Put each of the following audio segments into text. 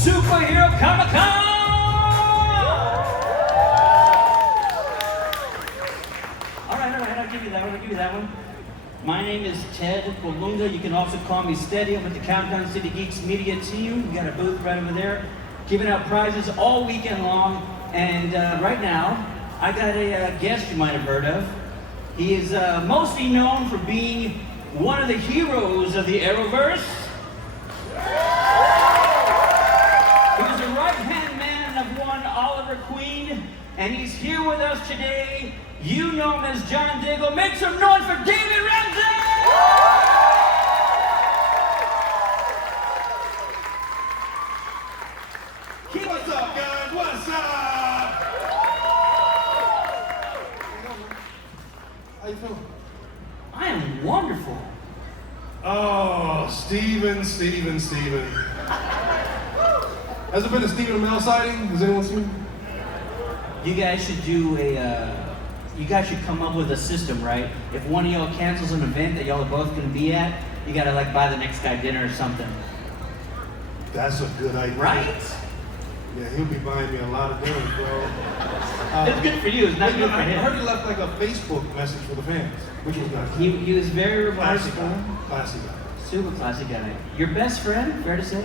Superhero Comic-Con! All right, I'll give you that one. My name is Ted Bolunga. You can also call me Steady. I'm with the Countdown City Geeks media team. We got a booth right over there, giving out prizes all weekend long. And right now, I got a guest you might have heard of. He is mostly known for being one of the heroes of the Arrowverse. He was a right-hand man of one Oliver Queen, and he's here with us today. You know him as John Diggle. Make some noise for David Ramsey! What's up, guys? What's up? How you feeling? I am wonderful. Oh, Stephen. Has there been a Stephen Amell sighting? Has anyone seen him? You guys should do you guys should come up with a system, right? If one of y'all cancels an event that y'all are both gonna be at, you gotta like buy the next guy dinner or something. That's a good idea. Right? Yeah, he'll be buying me a lot of dinners, bro. It's good for you, it's not good for I heard him. he left like a Facebook message for the fans, which was nice. He was very Classy remorseful. guy. Classy guy. Super classy guy. Your best friend, fair to say?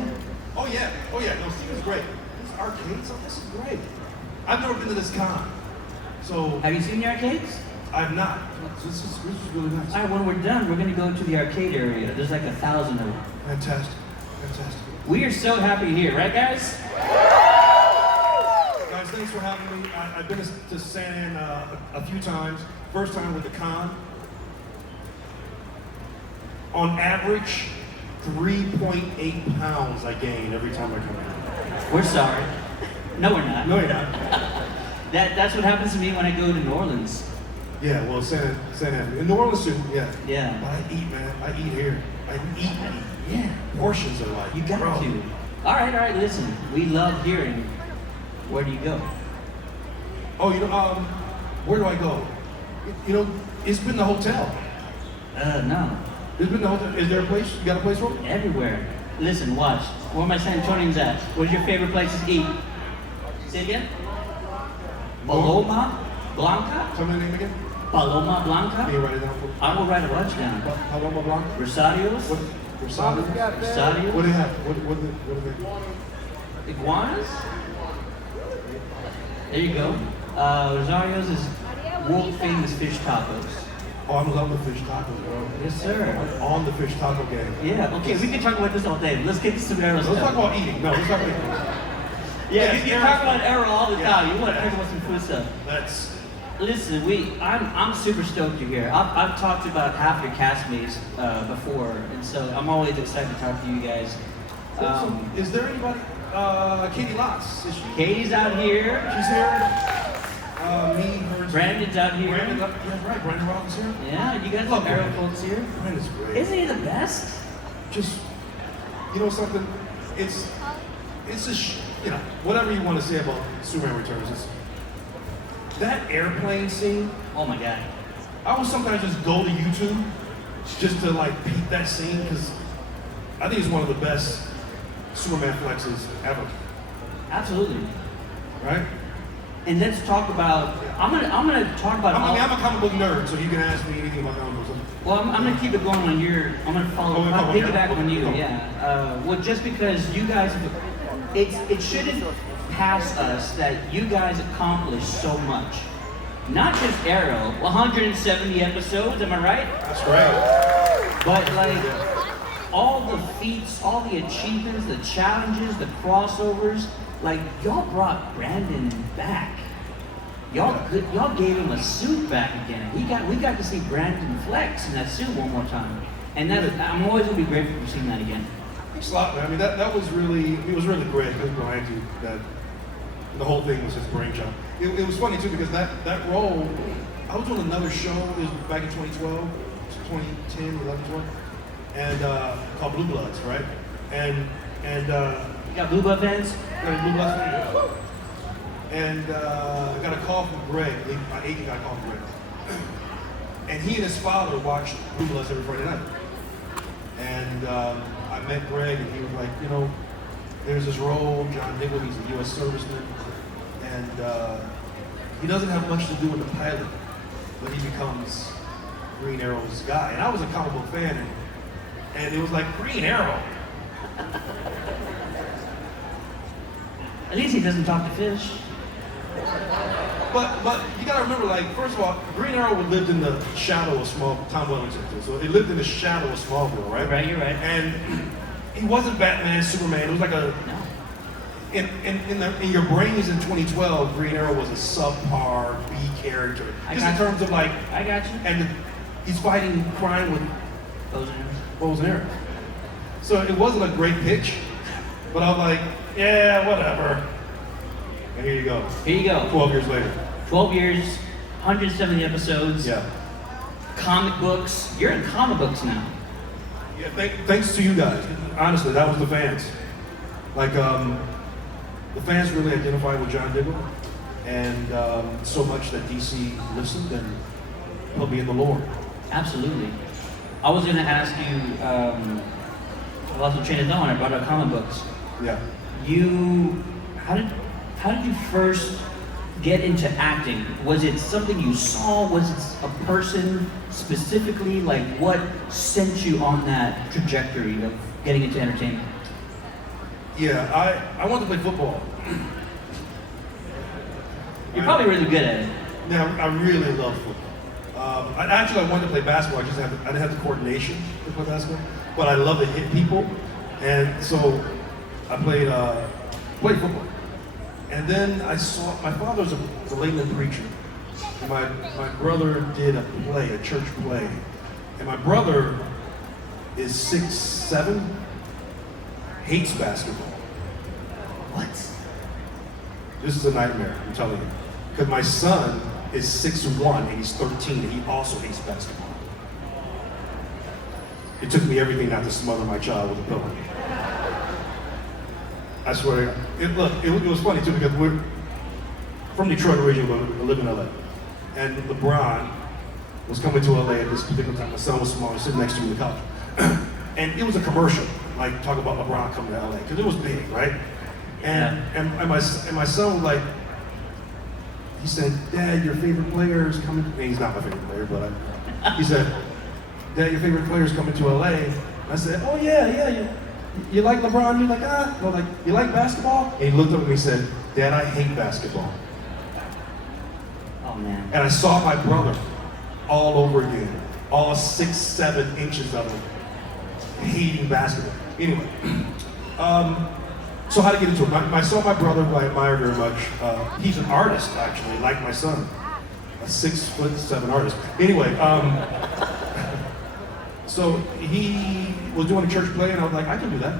Oh yeah. No, Stephen's great. This arcade stuff, this is great. I've never been to this con, so Have you seen the arcades? I've not. This is really nice. Alright, when we're done, we're gonna go to the arcade area. There's like 1,000 of them. Fantastic. We are so happy here, right guys? Guys, thanks for having me. I've been to San Ann a few times. First time with the con. On average, 3.8 pounds I gain every time I come in. We're sorry. No, we're not. No, you're not. That's what happens to me when I go to New Orleans. Yeah, well, San Ann. In New Orleans too, yeah. Yeah. But I eat, man. I eat here. I eat. Yeah. Portions are like, You got bro. to. All right, listen. We love hearing. Where do you go? Oh, where do I go? It's been the hotel. No. It's been the hotel. Is there a place? You got a place for me? Everywhere. Listen, watch. Where my Santonians at? What's your favorite places to eat? Say it again? Paloma Blanca? Tell me the name again. Paloma Can Blanca? you write it down for me? I will write a bunch down. Paloma Blanca? Rosario's? What? Rosado? Rosario? What do they have? What do they? Iguanas? There you go. Rosario's is world famous fish tacos. Oh, I love the fish tacos, bro. Yes, sir. I'm on the fish taco game. Yeah, okay, we can talk about this all day. Let's get to some Arrow Let's stuff. talk about eating. No, let's talk about eating. Yeah, Yes, you Arrow talk stuff. about Arrow all the Yeah. time. You want to talk about some food stuff. That's Listen, I'm super stoked you're here. I've talked to about half your castmates before, and so I'm always excited to talk to you guys. is there anybody? Katie Lotz. Is she? Katie's out here. She's here. Me, her. Brandon's out here. Brandon, yeah, right. Brandon Robbins here. Yeah, you guys Love have Arrow Brandon. folks here. Brandon's great. Isn't he the best? Just, something. It's just, whatever you want to say about Superman Returns. That airplane scene. Oh my god. I will sometimes just go to YouTube just to peep that scene because I think it's one of the best Superman flexes ever. Absolutely. Right? And let's talk about. I'm gonna talk about. I'm a comic book nerd, so you can ask me anything about comic books. Well, I'm gonna keep it going on your. I'm gonna follow. I'll piggyback on you. Okay. Yeah. Well, just because you guys, it shouldn't pass us that you guys accomplished so much. Not just Arrow, 170 episodes. Am I right? That's great. But all the feats, all the achievements, the challenges, the crossovers. Y'all brought Brandon back. Y'all gave him a suit back again. We got to see Brandon flex in that suit one more time. And I'm always gonna be grateful for seeing that again. Thanks a lot, man. I mean, that was really great. It was behind you. That the whole thing was his brainchild. It was funny too because that role, I was on another show. It was back in 2012, 2010, 11, 12, and called Blue Bloods, right? And You got Blue Buff fans? got a Blue Bloods fan. And I got a call from Greg. My agent got a call from Greg. And he and his father watched Blue Bloods every Friday night. And I met Greg, and he was like, there's this role, John Diggle, he's a U.S. serviceman, and he doesn't have much to do with the pilot, but he becomes Green Arrow's guy. And I was a comic book fan, and it was like, Green Arrow? At least he doesn't talk to fish. But you gotta remember, like, first of all, Green Arrow lived in the shadow of Tom Wellington, so it lived in the shadow of Smallville, right? Right, you're right. And he wasn't Batman, Superman. It was like a No. in your brains in 2012, Green Arrow was a subpar B character. Just in terms of like, I got you. and he's fighting crime with bows and arrows. So it wasn't a great pitch, but I'm like, yeah, whatever. And here you go. Here you go. 12 years later. 12 years, 170 episodes. Yeah. Comic books. You're in comic books now. Yeah. Thanks to you guys. Honestly, that was the fans. Like, the fans really identified with John Diggle, and so much that DC listened and put me in the lore. Absolutely. I was going to ask you, I lost the train of thought when I brought up comic books. Yeah. How did you first get into acting? Was it something you saw? Was it a person specifically? Like, what sent you on that trajectory of getting into entertainment? Yeah, I wanted to play football. You're probably really good at it. Yeah, I really love football. I wanted to play basketball. I didn't have the coordination to play basketball, but I love to hit people, and so I played football. And then I saw my father's a layman preacher. And my brother did a church play, and my brother is 6'7", hates basketball. What? This is a nightmare, I'm telling you. Because my son is 6'1" and he's 13 and he also hates basketball. It took me everything not to smother my child with a pillow. I swear. It was funny too because we're from Detroit originally, but we live in LA. And LeBron was coming to LA at this particular time. My son was small, sitting next to me on the couch. And it was a commercial, like talking about LeBron coming to LA, because it was big, right? And my son was like, he said, "Dad, your favorite player is coming." And he's not my favorite player, but he said, "Dad, your favorite player is coming to LA." And I said, "Oh yeah. You like LeBron?" You're like, "Ah." Well, like, "You like basketball?" And he looked up at me and said, "Dad, I hate basketball." Oh man. And I saw my brother all over again, all 6'7" inches of him hating basketball. Anyway, so how to get into it? I saw my brother, who I admire very much. He's an artist, actually, like my son, a 6'7" artist. Anyway, so he was doing a church play, and I was like, I can do that.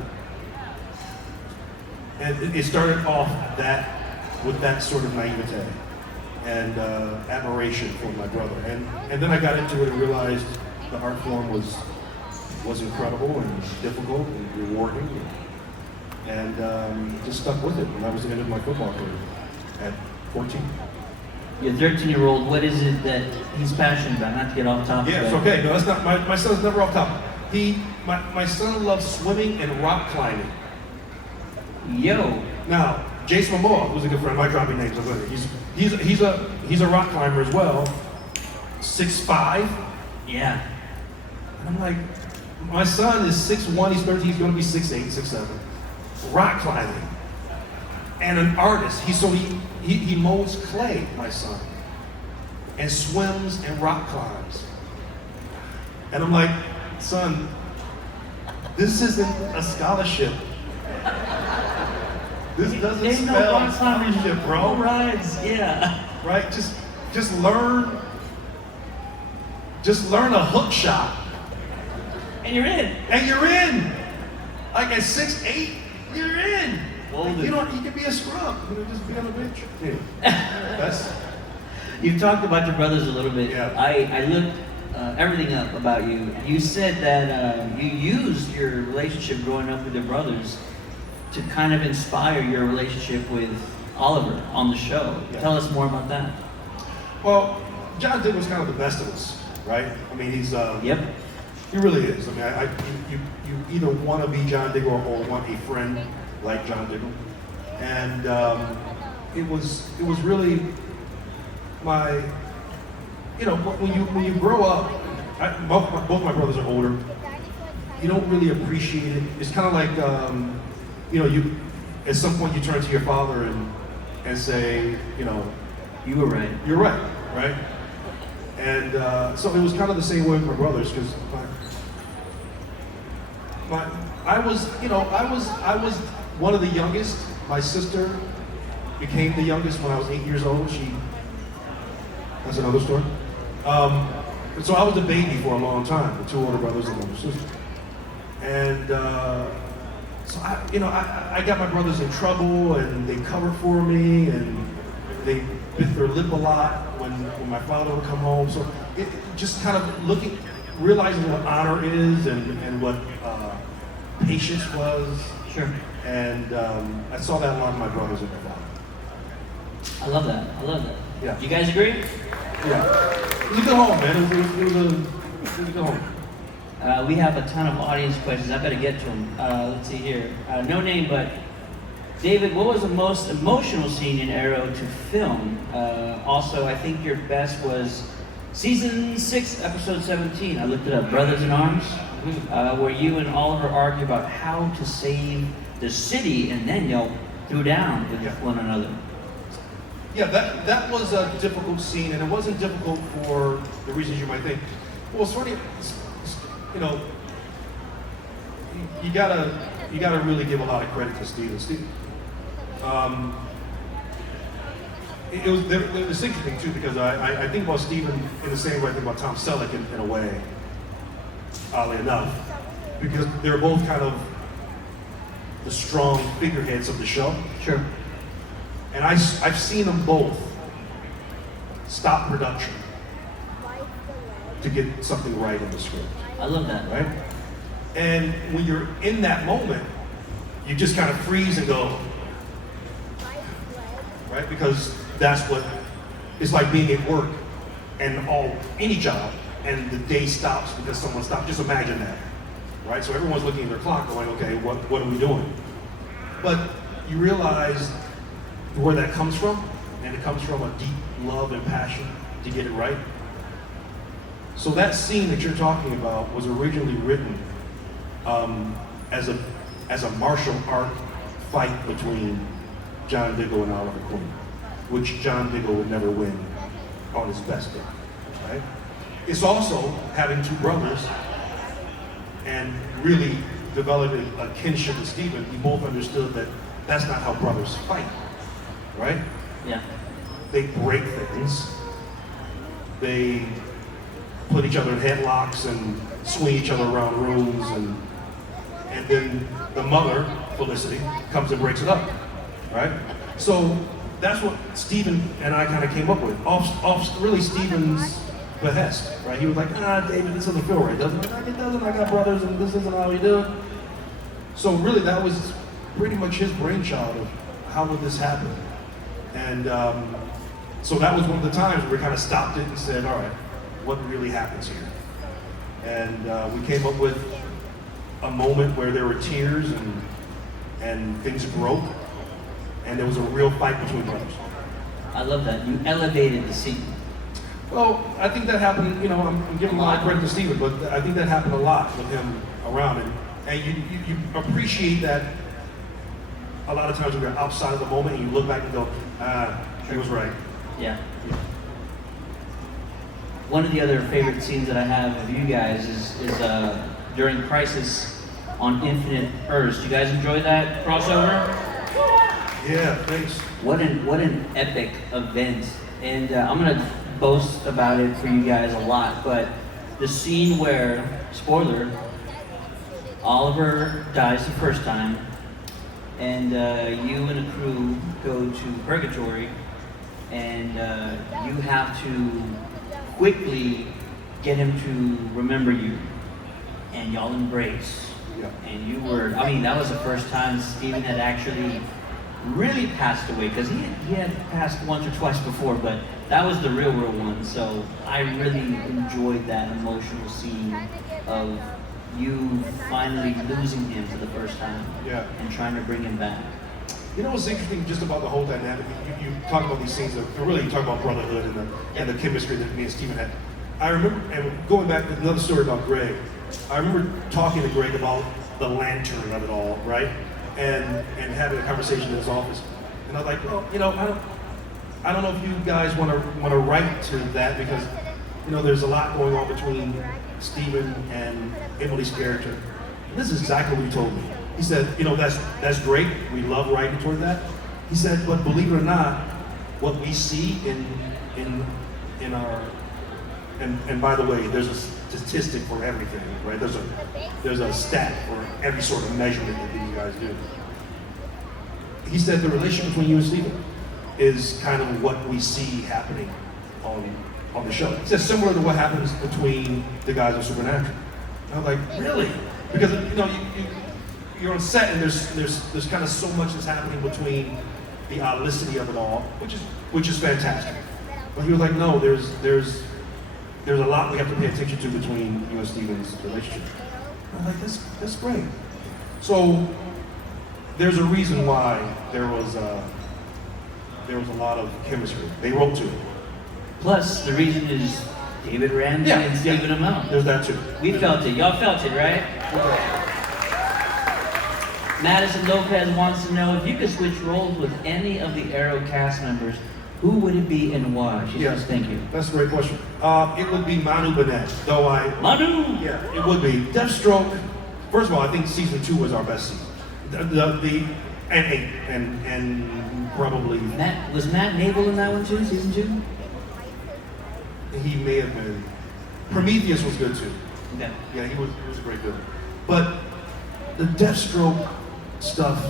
And it started off with that sort of naivete and admiration for my brother. And then I got into it and realized the art form was incredible and difficult and rewarding, and just stuck with it. And that was the end of my football career at 14. Your 13-year-old, what is it that he's passionate about? Not to get off topic. Yeah, it's okay. No, that's not. My son's never off topic. My son loves swimming and rock climbing. Yo. Now, Jason Momoa, who's a good friend, I'm not dropping names, I'm good. He's a rock climber as well, 6'5". Yeah. And I'm like, my son is 6'1", he's 13, he's going to be 6'8", 6'7". Rock climbing. And an artist. He molds clay, my son, and swims and rock climbs. And I'm like, son, this isn't a scholarship. This doesn't spell scholarship, bro. All rides, yeah. Right? Just learn a hook shot. And you're in. And you're in. Like at 6'8", you're in. Like, you can be a scrub. Just be on the bench. Yeah. You've talked about your brothers a little bit. Yeah. I looked everything up about you. You said that you used your relationship growing up with your brothers to kind of inspire your relationship with Oliver on the show. Yeah. Tell us more about that. Well, John Diggle's kind of the best of us, right? I mean, he's Yep. He really is. I mean, you either want to be John Diggle or want a friend like John Diggle, and it was really my, you know, when you grow up, both my brothers are older. You don't really appreciate it. It's kind of like, you know, you at some point you turn to your father and say, you know, you were right. You're right, right? And so it was kind of the same way with my brothers, because I was one of the youngest. My sister became the youngest when I was 8 years old. That's another story. So I was a baby for a long time, with 2 older brothers and an older sister. And so I got my brothers in trouble, and they covered for me, and they bit their lip a lot when my father would come home. So it just kind of realizing what honor is and what patience was. Sure. And I saw that a lot in my brothers and my father. I love that. Yeah. You guys agree? Yeah. It was a good home, man. It was a good home. We have a ton of audience questions. I better get to them. Let's see here. No name, but David, what was the most emotional scene in Arrow to film? Also, I think your best was season 6, episode 17. I looked it up, Brothers in Arms, where you and Oliver argue about how to save the city, and then y'all threw down with one another. Yeah, that was a difficult scene, and it wasn't difficult for the reasons you might think. Well, it's funny, you know, you gotta really give a lot of credit to Stephen. It was interesting too, because I think about Stephen in the same way I think about Tom Selleck in a way, oddly enough, because they're both kind of the strong figureheads of the show. Sure. And I've seen them both stop production to get something right in the script. I love that. Right? And when you're in that moment, you just kind of freeze and go, right? Because that's what it's like being at work and any job, and the day stops because someone stopped. Just imagine that, right? So everyone's looking at their clock going, okay, what are we doing? But you realize where that comes from, and it comes from a deep love and passion to get it right. So that scene that you're talking about was originally written as a martial art fight between John Diggle and Oliver Queen, which John Diggle would never win on his best day, right? It's also having 2 brothers and really developing a kinship with Stephen. We both understood that that's not how brothers fight, right? Yeah. They break things. They put each other in headlocks and swing each other around rooms, and then the mother, Felicity, comes and breaks it up, right? So that's what Stephen and I kind of came up with, off really Stephen's behest, right? He was like, David, this doesn't feel right, doesn't it? Like, it doesn't, I got brothers and this isn't how we do it. So really that was pretty much his brainchild of how would this happen? And so that was one of the times where we kind of stopped it and said, all right, what really happens here? And we came up with a moment where there were tears and things broke, and there was a real fight between brothers. I love that. You elevated the scene. Well, I think that happened, you know, I'm giving a lot of credit to Stephen, but I think that happened a lot with him around, and you appreciate that a lot of times when you're outside of the moment and you look back and go, he was right. Yeah. One of the other favorite scenes that I have of you guys is during Crisis on Infinite Earths. You guys enjoy that crossover? Yeah, thanks. What an epic event. And I'm gonna boast about it for you guys a lot, but the scene where, spoiler, Oliver dies the first time, and you and a crew go to Purgatory, and you have to quickly get him to remember you, and y'all embrace. Yeah. And you were, I mean, that was the first time Stephen had actually really passed away, because he had passed once or twice before, but that was the real one. So I really enjoyed that emotional scene of you finally losing him for the first time Yeah. and trying to bring him back. You know what's interesting just about the whole dynamic? You talk about these scenes, really you talk about brotherhood and the chemistry that me and Stephen had. I remember, and going back to another story about Greg, I remember talking to Greg about the lantern of it all, right? And having a conversation in his office. And I was like, well, you know, I don't know if you guys want to write to that because, you know, there's a lot going on between Stephen and Emily's character. And this is exactly what he told me. He said, you know, that's great. We love writing toward that. He said, but believe it or not, what we see in our and by the way, there's a statistic for everything, right? There's a stat for every sort of measurement that these guys do. He said the relationship between you and Stephen is kind of what we see happening on the show. He said similar to what happens between the guys on Supernatural. And I was like, really? Because you know you're on set and there's kind of so much that's happening between the oddlicity of it all, which is fantastic. But he was like, no, there's a lot we have to pay attention to between you and Stephen's relationship. I'm like, that's great. So there's a reason why there was a lot of chemistry. They wrote to it. Plus, the reason is David Ramsey and Stephen Amell. There's that too. We felt it. Y'all felt it, right? Madison Lopez wants to know if you could switch roles with any of the Arrow cast members, who would it be and why? She says, thank you. That's a great question. It would be Manu Bennett, though Manu! Yeah, it would be. Deathstroke, first of all, I think season 2 was our best season. And probably... Was Matt Nable in that one too, season 2? He may have been. Prometheus was good too. Okay. Yeah, he was a great villain. But the Deathstroke stuff,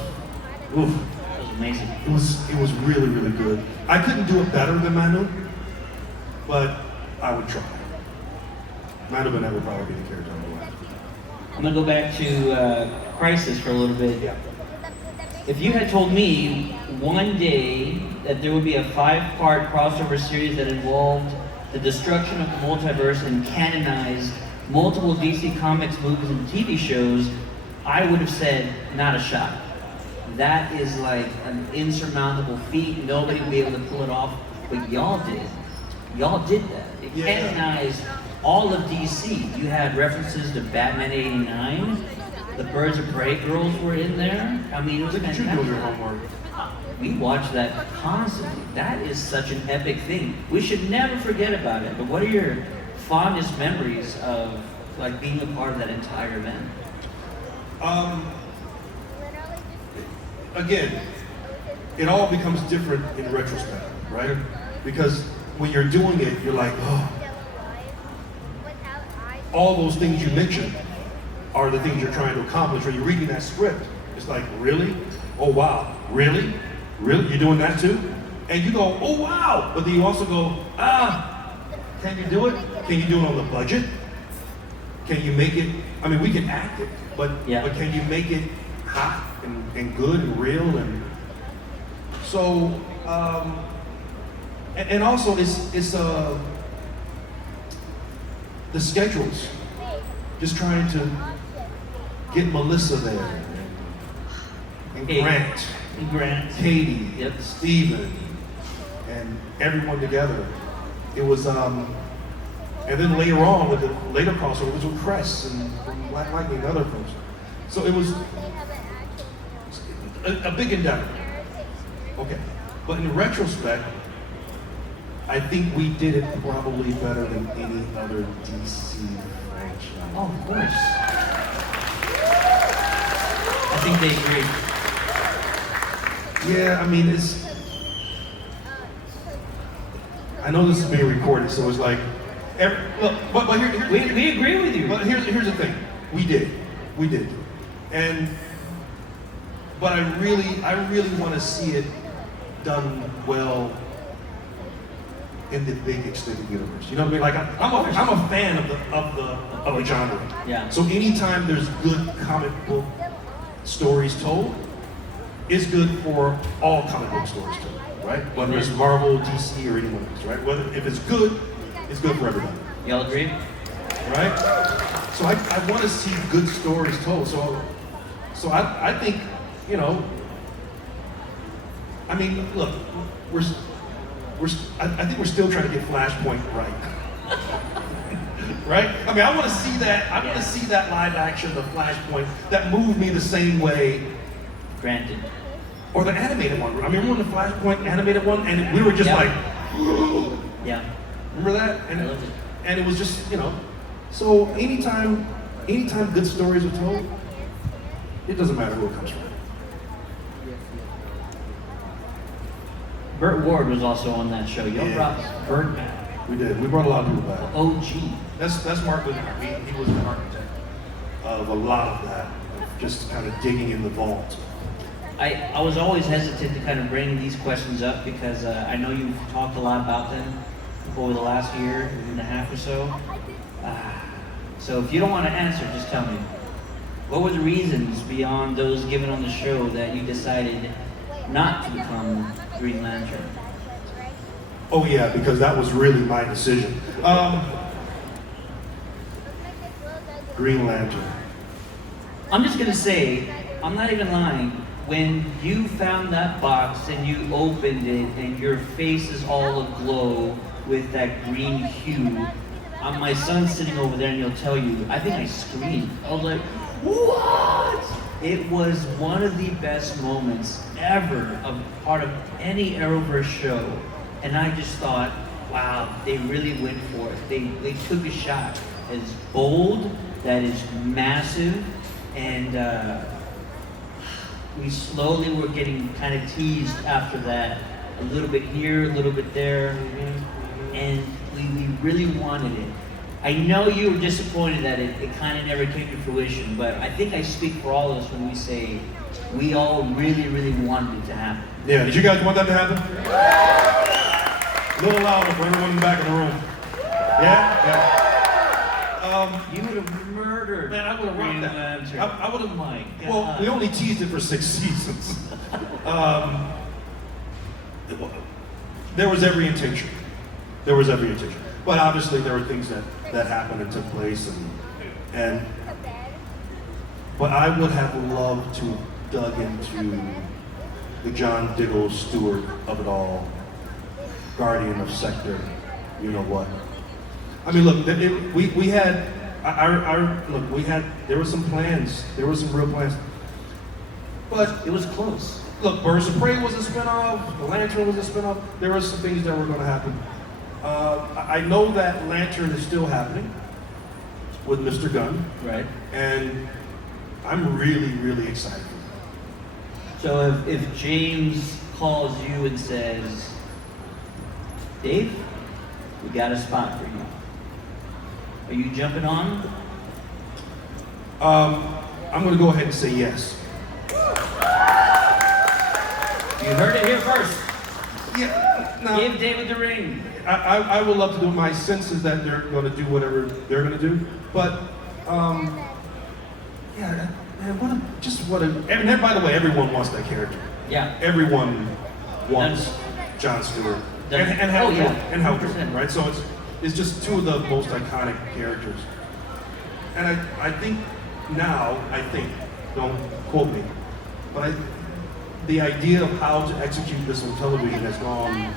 oof. That was amazing. It was really, really good. I couldn't do it better than Manu, but I would try. Manu Bennett would probably be the character I would like. I'm gonna go back to Crisis for a little bit. Yeah. If you had told me one day that there would be a 5-part crossover series that involved the destruction of the multiverse and canonized multiple DC Comics movies and TV shows, I would have said, not a shot. That is like an insurmountable feat. Nobody would be able to pull it off, but y'all did. Y'all did that. It canonized all of DC. You had references to Batman '89. The Birds of Prey girls were in there. I mean, it was Look at you fantastic. doing your homework. We watch that constantly. That is such an epic thing. We should never forget about it. But what are your fondest memories of like being a part of that entire event? Again, it all becomes different in retrospect, right? Because when you're doing it, you're like, oh, all those things you mentioned are the things you're trying to accomplish. When you're reading that script, it's like, really? Oh wow, really? Really? You're doing that too? And you go, oh wow! But then you also go, can you do it? Can you do it on the budget? Can you make it, I mean, we can act it, but can you make it hot and good and real? And so, and also it's the schedules. Just trying to get Melissa there. And Grant, Katie, Stephen, and everyone together. It was, and then later on, with the later crossover, it was with Cress and Black Lightning and other folks. So it was a big endeavor. Okay, but in retrospect, I think we did it probably better than any other DC franchise. Oh, of course. I think they agree. Yeah, I mean, I know this is being recorded, so it's like, but here, we agree with you. But here's the thing, we did, but I really want to see it done well in the big extended universe. You know what I mean? Like I'm a fan of the genre. Yeah. So anytime there's good comic book stories told, it's good for all comic book stories told, right? Whether it's Marvel, DC, or anyone else, right? If it's good for everybody. Y'all agree? Right? So I want to see good stories told. So I think, you know, I mean, look, I think we're still trying to get Flashpoint right. Right? I mean, I want to see that. I want to see that live action, the Flashpoint, that moved me the same way. Granted. Or the animated one. I mean, remember the Flashpoint animated one, and we were just like, yeah. Remember that? I loved it. And it was just, you know. So anytime good stories are told, it doesn't matter who it comes from. Burt Ward was also on that show. You Yeah. brought Burt back. We did. We brought a lot of people back. OG. That's Mark Whitmore. He was an architect of a lot of that, of just kind of digging in the vault. I was always hesitant to kind of bring these questions up because I know you've talked a lot about them over the last year and a half or so. So if you don't want to answer, just tell me. What were the reasons beyond those given on the show that you decided not to become Green Lantern? Oh yeah, because that was really my decision. Green Lantern. I'm just gonna say, I'm not even lying. When you found that box and you opened it and your face is all aglow with that green hue, my son's sitting over there and he'll tell you, I think I screamed. I was like, what? It was one of the best moments ever of part of any Arrowverse show. And I just thought, wow, they really went for it. They took a shot that is bold, that is massive, and we slowly were getting kind of teased after that. A little bit here, a little bit there, and we really wanted it. I know you were disappointed that it kind of never came to fruition, but I think I speak for all of us when we say we all really, really wanted it to happen. Yeah, did you guys want that to happen? A little louder for everyone in the back of the room. Yeah? Yeah. You would have murdered. Man, I would have rocked that. Lantern. I would have. Oh my God. Well, we only teased it for 6 seasons. There was every intention. There was every intention. But obviously there were things that happened and took place, but I would have loved to have dug into the John Diggle Stewart of it all, guardian of Sector, you know what. I mean, look, we had, there were some plans, there were some real plans, but it was close. Look, Birds of Prey was a spinoff, The Lantern was a spinoff, there were some things that were going to happen. I know that Lantern is still happening with Mr. Gunn. Right. And I'm really, really excited for that. So if James calls you and says, Dave, we got a spot for you. Are you jumping on? I'm going to go ahead and say yes. You heard it here first. Yeah. No. Give David the ring. I would love to do. My sense is that they're going to do whatever they're going to do. But, yeah, man, what a, and by the way, everyone wants that character. Yeah. Everyone wants Jon Stewart. And Hal Jordan, right? So it's just two of the most iconic characters. And I think, don't quote me, but the idea of how to execute this on television has gone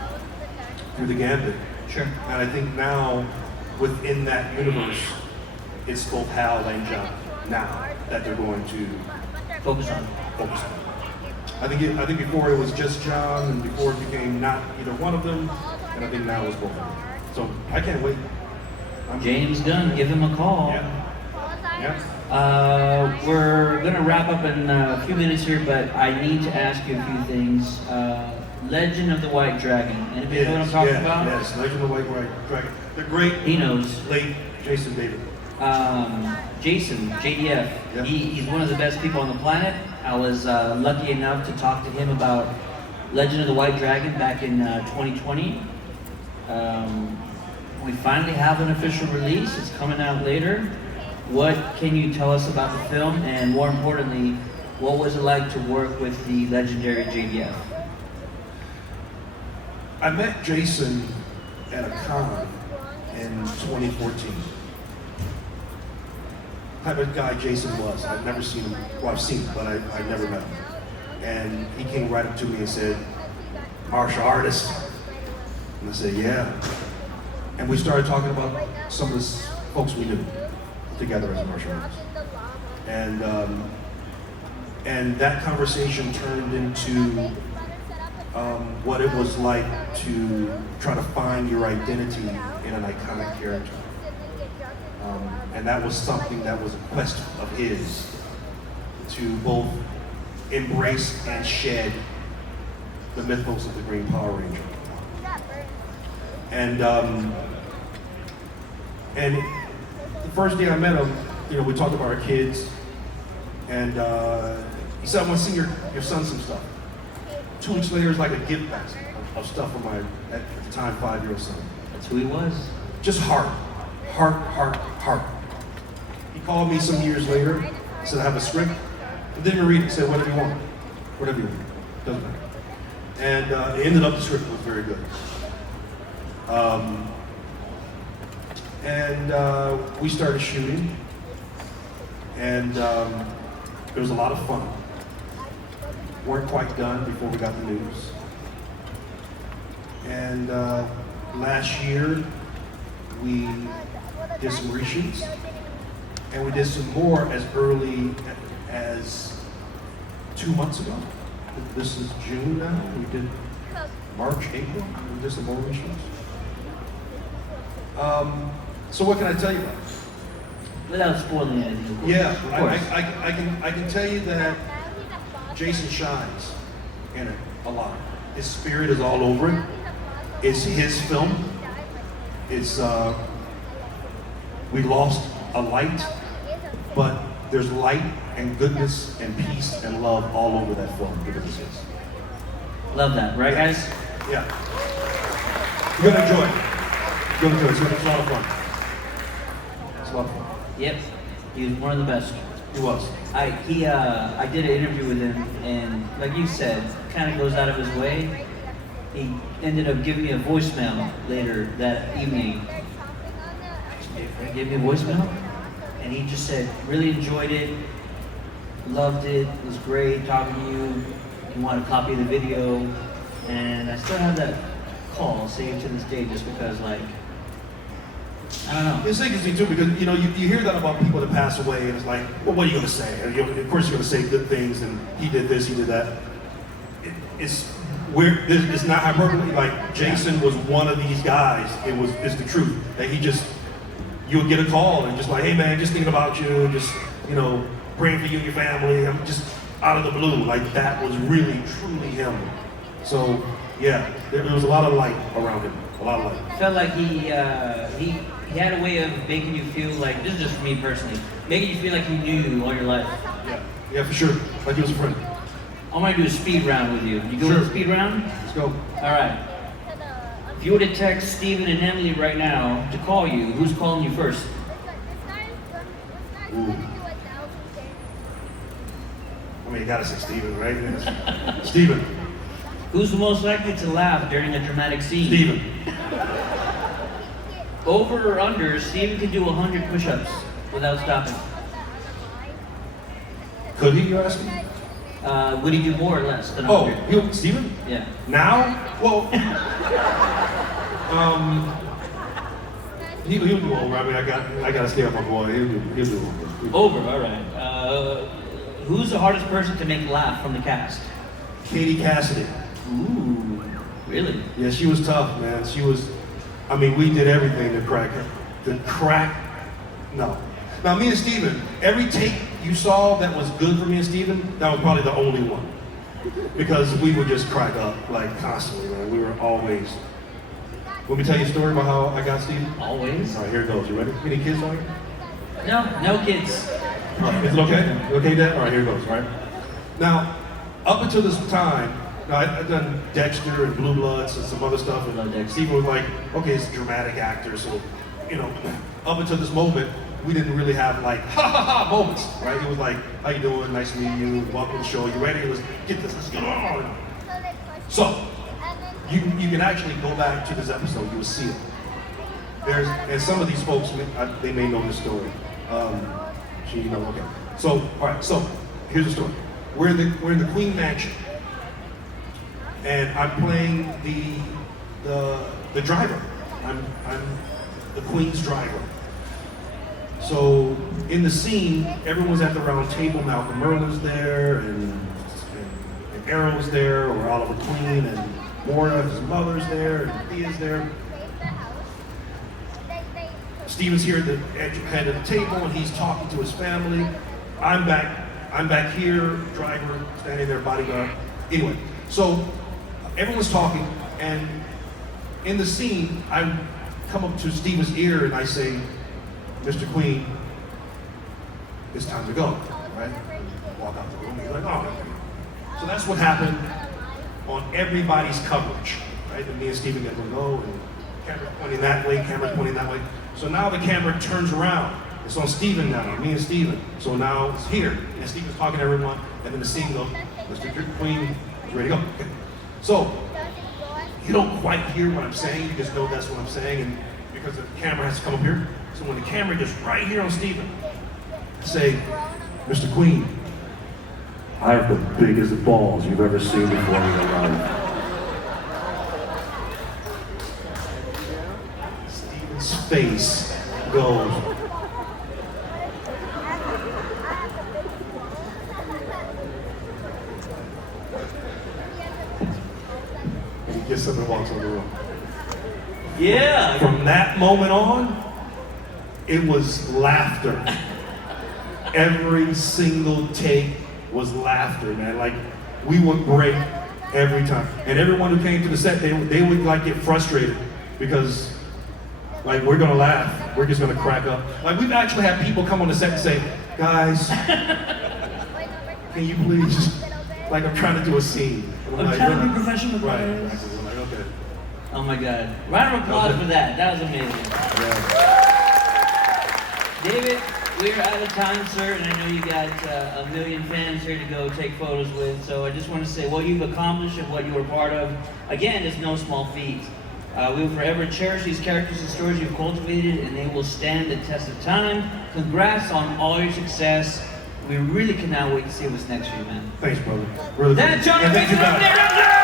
through the gambit. Sure. And I think now, within that universe, it's both Hal and John now that they're going to focus on. I think before it was just John, and before it became not either one of them, and I think now it's both of them. So I can't wait. James Gunn, give him a call. Yeah. We're gonna wrap up in a few minutes here, but I need to ask you a few things. Legend of the White Dragon. Anybody know what I'm talking about? Yes, Legend of the White Dragon. The great, he knows. Late Jason David. Jason, JDF, yeah. He's one of the best people on the planet. I was lucky enough to talk to him about Legend of the White Dragon back in 2020. We finally have an official release. It's coming out later. What can you tell us about the film, and more importantly, what was it like to work with the legendary JDF? I met Jason at a con in 2014. type of guy Jason was. I've never seen him, well, I've seen him, but I've never met him. And he came right up to me and said, "Martial artist?" And I said, "Yeah." And we started talking about some of the folks we knew together as martial artists. And that conversation turned into what it was like to try to find your identity in an iconic character. And that was something that was a quest of his, to both embrace and shed the mythos of the Green Power Ranger. And the first day I met him, we talked about our kids, and he said, "I want to send your son some stuff." 2 weeks later, it was like a gift basket of stuff for my, at the time, 5-year-old son. That's who he was. Just heart. He called me some years later, said, "I have a script." I didn't even read it. He said, "Whatever you want. Whatever you want. Doesn't matter." And it ended up, the script was very good. We started shooting, and it was a lot of fun. Weren't quite done before we got the news. And last year, we did some reshoots, and we did some more as early as 2 months ago. This is June now. We did March, April. We did some more reshoots. So what can I tell you about it? Without spoiling anything. Yeah, Of course. I can tell you that Jason shines in it a lot. His spirit is all over it. It's his film. It's we lost a light, but there's light and goodness and peace and love all over that film because it's his. Love that, right, guys? Yeah. You're gonna enjoy it. You're gonna enjoy it. It's a lot of fun. It's a lot of fun. Yep. He was one of the best. He was. I did an interview with him, and like you said, kind of goes out of his way. He ended up giving me a voicemail later that evening. He gave me a voicemail, and he just said, really enjoyed it, loved it, it was great talking to you. He wanted a copy of the video, and I still have that call saved to this day just because, like, I don't know. It's interesting too because you hear that about people that pass away, and it's like, well, what are you going to say? And, of course, you're going to say good things, and he did this, he did that. It's weird. It's not hyperbole. Like Jason was one of these guys. It's the truth that you would get a call and just like, "Hey man, just thinking about you, just praying for you and your family." I'm just out of the blue. Like that was really truly him. So yeah, there was a lot of light around him. A lot of light. Felt like he had a way of making you feel like, this is just for me personally, making you feel like he knew you all your life. Yeah, for sure. Like he was a friend. I'm gonna do a speed round with you. You go Sure. with the speed round? Let's go. All right. If you were to text Stephen and Emily right now to call you, who's calling you first? Ooh. I mean, you gotta say Stephen, right? Stephen. Who's the most likely to laugh during a dramatic scene? Stephen. Over or under, Stephen can do 100 push-ups without stopping. Could he, you're asking? Would he do more or less than Oh, 100? Stephen? Yeah. Now? Well, he'll do over. I mean, I gotta stay up my boy. He'll do over. Over, all right. Who's the hardest person to make laugh from the cast? Katie Cassidy. Ooh, really? Yeah, she was tough, man. She was, I mean, we did everything to crack her. No. Now, me and Stephen, every take you saw that was good for me and Stephen, that was probably the only one. Because we would just crack up, like, constantly, man. We were always. Let me tell you a story about how I got Stephen? Always? All right, here it goes. You ready? Any kids on here? No kids. All right, is it okay? You okay, Dad? All right, here it goes, all right? Now, up until this time, I've done Dexter and Blue Bloods and some other stuff, I love Dexter. Stephen was like, okay, he's a dramatic actor, so, up until this moment, we didn't really have like, ha moments, right? It was like, how you doing? Nice to meet you. Welcome to the show. You ready? Let's get this, let's get on. So, you can actually go back to this episode, you will see it. And some of these folks, they may know this story. She, okay. So, all right. So, here's the story. We're in the Queen Mansion, and I'm playing the driver. I'm the Queen's driver. So, in the scene, everyone's at the round table. Malcolm Merlin's there, and Arrow's there, or Oliver Queen, and Moira, his mother's there, and Thea's there. Stephen's here at the head of the table, and he's talking to his family. I'm back here, driver, standing there, bodyguard. Anyway, so everyone's talking, and in the scene, I come up to Stephen's ear and I say, Mr. Queen, it's time to go, right? Walk out the room, he's like, oh. So that's what happened on everybody's coverage, right? And me and Stephen get to go, and camera pointing that way, camera pointing that way. So now the camera turns around. It's on Stephen now, me and Stephen. So now it's here, and Stephen's talking to everyone, and then the scene goes, Mr. Queen is ready to go. Okay. So you don't quite hear what I'm saying, you just know that's what I'm saying, and because the camera has to come up here. So when the camera gets right here on Stephen, I say, Mr. Queen, I have the biggest balls you've ever seen before in your life. Stephen's face goes. And he gets up and walks over the room. Yeah. From that moment on, it was laughter. Every single take was laughter, man. Like, we would break every time. And everyone who came to the set, they would like get frustrated because, like, we're gonna laugh. We're just gonna crack up. Like, we've actually had people come on the set and say, guys, can you please, like, I'm trying to do a scene. I'm like, trying to be professional, right. guys. Exactly. We're like, okay. Oh my God. Round of applause for that. That was amazing. Yeah. David, we're out of time, sir, and I know you got a million fans here to go take photos with, so I just want to say what you've accomplished and what you were part of, again, is no small feat. We will forever cherish these characters and stories you've cultivated, and they will stand the test of time. Congrats on all your success. We really cannot wait to see what's next for you, man. Thanks, brother. Really. Thank you, guys.